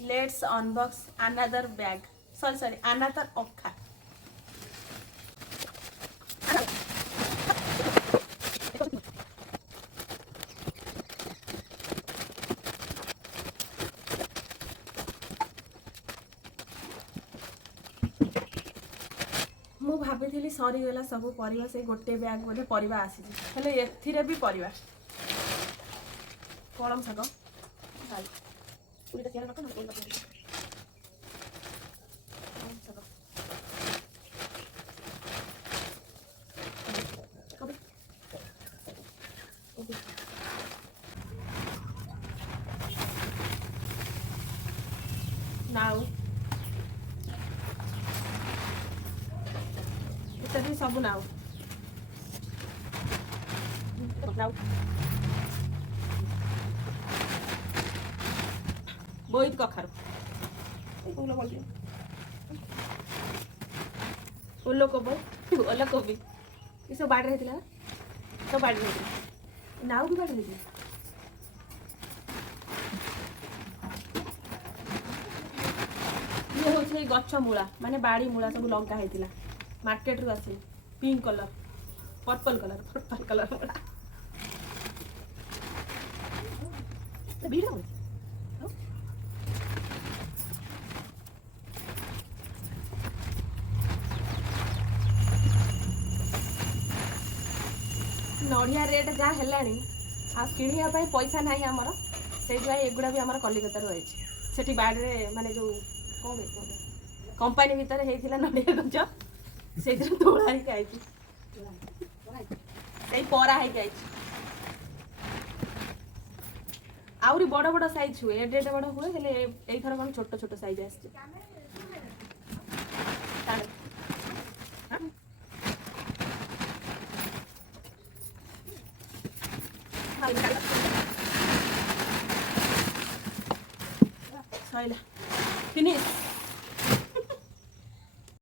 Let's unbox another bag. Sorry, another okha. ମୁଁ ଭାବିଥିଲି ସରିଗଲା ସବୁ ପରିବା ସେଇ ଗୋଟେ ବ୍ୟାଗ୍ ବୋଧେ ପରିବା ଆସିଛି ହେଲେ ଏଥିରେ ବି ପରିବା କଳମ ଶାଗ ପୁରୀଟା ତିଆରି ରଖ ନା ନାଉ ଏଟା ବି ସବୁ ନାଉ ନାଉ ବୋଇତ କଖାରୁ ଓଲକୋବି ଏସବୁ ବାଡ଼ିରେ ହେଇଥିଲା ସବୁ ବାଡ଼ିରେ ହେଇଥିଲା ନାଉ ବି ବାଡ଼ିରେ ହେଇଥିଲା ଇଏ ହେଉଛି ଏଇ ଗଛ ମୂଳା ମାନେ ବାଡ଼ି ମୂଳା ସବୁ ଲଙ୍କା ହେଇଥିଲା ମାର୍କେଟରୁ ଆସିଲା ପିଙ୍କ କଲର୍ पर्पल कलर मूला नड़िया रेट जहाँ है किणिया पैसा ना आमर से एगुड़ा भी आम कलिकता से बाड़े माने जो कौन कंपानी भितर होता नड़िया गज से तोड़ा ही आई परा है आउरी बड़ बड़ साइज हुए एडे बड़ हुए हेले एई थर कौन छोट छोट साइज आछे सइला फिनिश